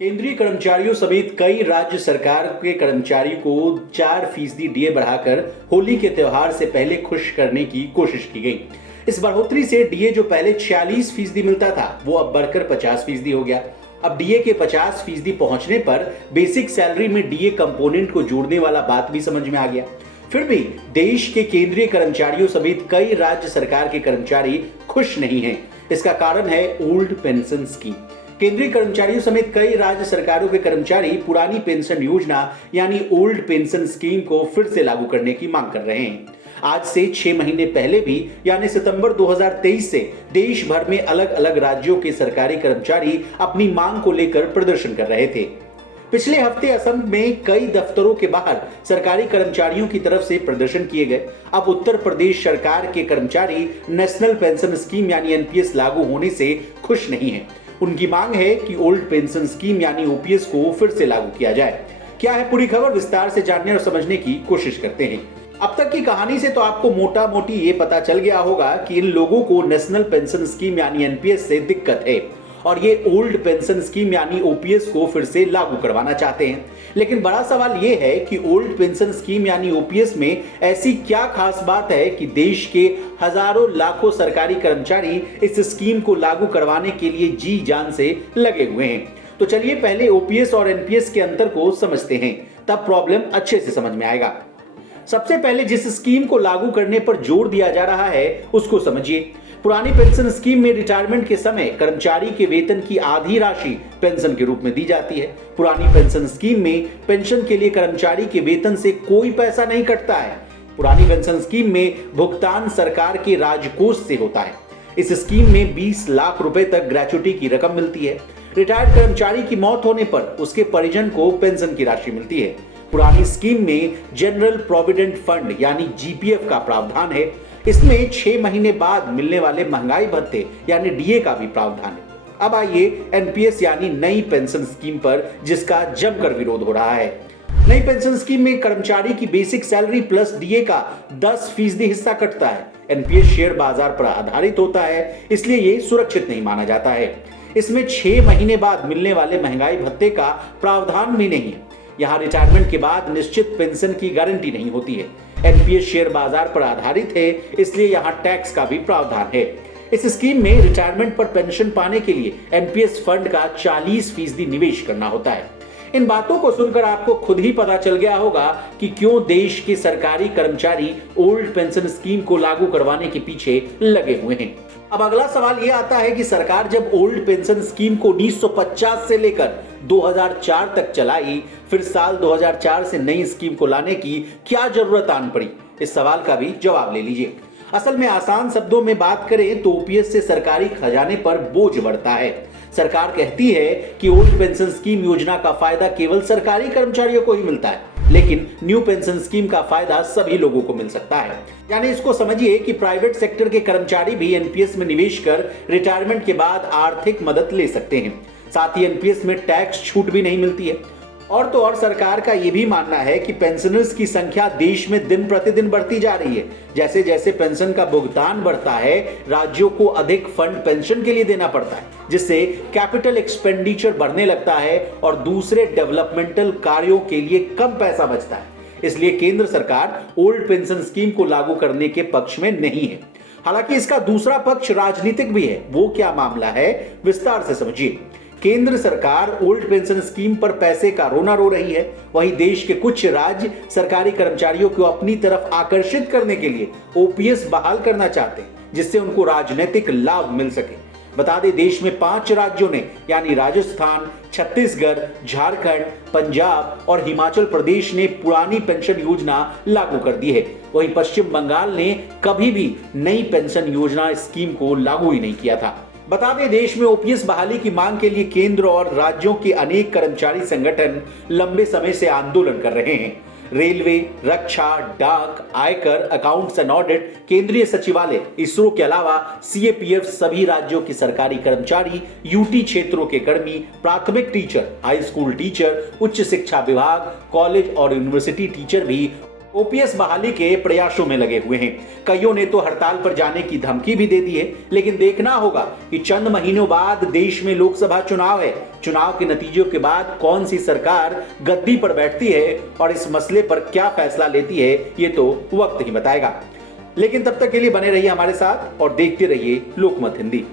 केंद्रीय कर्मचारियों समेत कई राज्य सरकार के कर्मचारियों को 4% डीए बढ़ाकर होली के त्योहार से पहले खुश करने की कोशिश की गई। इस बढ़ोतरी से डीए जो पहले 46% मिलता था वो अब बढ़कर 50% हो गया। अब डीए के 50% पहुंचने पर बेसिक सैलरी में डीए कंपोनेंट को जोड़ने वाला बात भी समझ में आ गया। फिर भी देश के केंद्रीय कर्मचारियों समेत कई राज्य सरकार के कर्मचारी खुश नहीं हैं। इसका कारण है ओल्ड पेंशन स्कीम। केंद्रीय कर्मचारियों समेत कई राज्य सरकारों के कर्मचारी पुरानी पेंशन योजना यानी ओल्ड पेंशन स्कीम को फिर से लागू करने की मांग कर रहे हैं। आज से 6 महीने पहले भी यानी सितंबर 2023 से देश भर में अलग अलग राज्यों के सरकारी कर्मचारी अपनी मांग को लेकर प्रदर्शन कर रहे थे। पिछले हफ्ते असम में कई दफ्तरों के बाहर सरकारी कर्मचारियों की तरफ से प्रदर्शन किए गए। अब उत्तर प्रदेश सरकार के कर्मचारी नेशनल पेंशन स्कीम यानी एनपीएस लागू होने से खुश नहीं हैं। उनकी मांग है कि ओल्ड पेंशन स्कीम यानी ओपीएस को फिर से लागू किया जाए। क्या है पूरी खबर, विस्तार से जानने और समझने की कोशिश करते हैं। अब तक की कहानी से तो आपको मोटा मोटी ये पता चल गया होगा कि इन लोगों को नेशनल पेंशन स्कीम यानी एनपीएस से दिक्कत है और ये ओल्ड पेंशन स्कीम यानी ओपीएस को फिर से लागू करवाना चाहते हैं। लेकिन बड़ा सवाल ये है कि ओल्ड पेंशन स्कीम यानी ओपीएस में ऐसी क्या खास बात है कि देश के हजारों लाखों सरकारी कर्मचारी इस स्कीम को लागू करवाने के लिए जी जान से लगे हुए हैं। तो चलिए पहले ओपीएस और एनपीएस के अंतर को समझते हैं, तब प्रॉब्लम अच्छे से समझ में आएगा। सबसे पहले जिस स्कीम को लागू करने पर जोर दिया जा रहा है उसको समझिए। पुरानी पेंशन स्कीम में रिटायरमेंट के समय कर्मचारी के वेतन की आधी राशि पेंशन के रूप में दी जाती है। पुरानी पेंशन स्कीम में पेंशन के लिए कर्मचारी के वेतन से कोई पैसा नहीं कटता है। पुरानी पेंशन स्कीम में भुगतान सरकार के राजकोष से होता है। इस स्कीम में 20 लाख रुपए तक ग्रेच्युटी की रकम मिलती है। रिटायर्ड कर्मचारी की मौत होने पर उसके परिजन को पेंशन की राशि मिलती है। पुरानी स्कीम में जनरल प्रोविडेंट फंड यानी जीपीएफ का प्रावधान है। इसमें 6 महीने बाद मिलने वाले महंगाई भत्ते यानी डीए का भी प्रावधान है। अब आइए एनपीएस यानी नई पेंशन स्कीम पर, जिसका जमकर विरोध हो रहा है। नई पेंशन स्कीम में कर्मचारी की बेसिक सैलरी प्लस डीए का 10% हिस्सा कटता है। एनपीएस शेयर बाजार पर आधारित होता है, इसलिए ये सुरक्षित नहीं माना जाता है। इसमें 6 महीने बाद मिलने वाले महंगाई भत्ते का प्रावधान भी नहीं है। यहाँ रिटायरमेंट के बाद निश्चित पेंशन की गारंटी नहीं होती है। एनपीएस शेयर बाजार पर आधारित है, इसलिए यहाँ टैक्स का भी प्रावधान है। इस स्कीम में रिटायरमेंट पर पेंशन पाने के लिए एनपीएस फंड का 40% निवेश करना होता है। इन बातों को सुनकर आपको खुद ही पता चल गया होगा कि क्यों देश के सरकारी कर्मचारी ओल्ड पेंशन स्कीम को लागू करवाने के पीछे लगे हुए हैं। अब अगला सवाल यह आता है कि सरकार जब ओल्ड पेंशन स्कीम को 1950 से लेकर 2004 तक चलाई, फिर साल 2004 से नई स्कीम को लाने की क्या जरूरत आन पड़ी? इस सवाल का भी जवाब ले लीजिए। असल में आसान शब्दों में बात करें तो ओपीएस से सरकारी खजाने पर बोझ बढ़ता है। सरकार कहती है कि ओल्ड पेंशन स्कीम योजना का फायदा केवल सरकारी कर्मचारियों को ही मिलता है, लेकिन न्यू पेंशन स्कीम का फायदा सभी लोगों को मिल सकता है। यानी इसको समझिए कि प्राइवेट सेक्टर के कर्मचारी भी एनपीएस में निवेश कर रिटायरमेंट के बाद आर्थिक मदद ले सकते हैं। साथ ही एनपीएस में टैक्स छूट भी नहीं मिलती है। और तो और सरकार का यह भी मानना है कि पेंशनर्स की संख्या देश में दिन प्रतिदिन बढ़ती जा रही है। जैसे जैसे पेंशन का भुगतान बढ़ता है, राज्यों को अधिक फंड पेंशन के लिए देना पड़ता है, जिससे कैपिटल एक्सपेंडिचर बढ़ने लगता है और दूसरे डेवलपमेंटल कार्यों के लिए कम पैसा बचता है। इसलिए केंद्र सरकार ओल्ड पेंशन स्कीम को लागू करने के पक्ष में नहीं है। हालांकि इसका दूसरा पक्ष राजनीतिक भी है। वो क्या मामला है, विस्तार से समझिए। केंद्र सरकार ओल्ड पेंशन स्कीम पर पैसे का रोना रो रही है, वहीं देश के कुछ राज्य सरकारी कर्मचारियों को अपनी तरफ आकर्षित करने के लिए ओपीएस बहाल करना चाहते हैं, जिससे उनको राजनीतिक लाभ मिल सके। बता दें, देश में 5 राज्यों ने यानी राजस्थान, छत्तीसगढ़, झारखंड, पंजाब और हिमाचल प्रदेश ने पुरानी पेंशन योजना लागू कर दी है। वहीं पश्चिम बंगाल ने कभी भी नई पेंशन योजना स्कीम को लागू ही नहीं किया था। बता दें, देश में ओपीएस बहाली की मांग के लिए केंद्र और राज्यों के अनेक कर्मचारी संगठन लंबे समय से आंदोलन कर रहे हैं। रेलवे, रक्षा, डाक, आयकर, अकाउंट्स एंड ऑडिट, केंद्रीय सचिवालय, इसरो के अलावा सीएपीएफ, सभी राज्यों के सरकारी कर्मचारी, यूटी क्षेत्रों के कर्मी, प्राथमिक टीचर, हाई स्कूल टीचर, उच्च शिक्षा विभाग, कॉलेज और यूनिवर्सिटी टीचर भी ओपीएस बहाली के प्रयासों में लगे हुए हैं। कईयों ने तो हड़ताल पर जाने की धमकी भी दे दी है, लेकिन देखना होगा कि चंद महीनों बाद देश में लोकसभा चुनाव है। चुनाव के नतीजों के बाद कौन सी सरकार गद्दी पर बैठती है और इस मसले पर क्या फैसला लेती है, ये तो वक्त ही बताएगा। लेकिन तब तक के लिए बने रहिए हमारे साथ और देखते रहिए लोकमत हिंदी।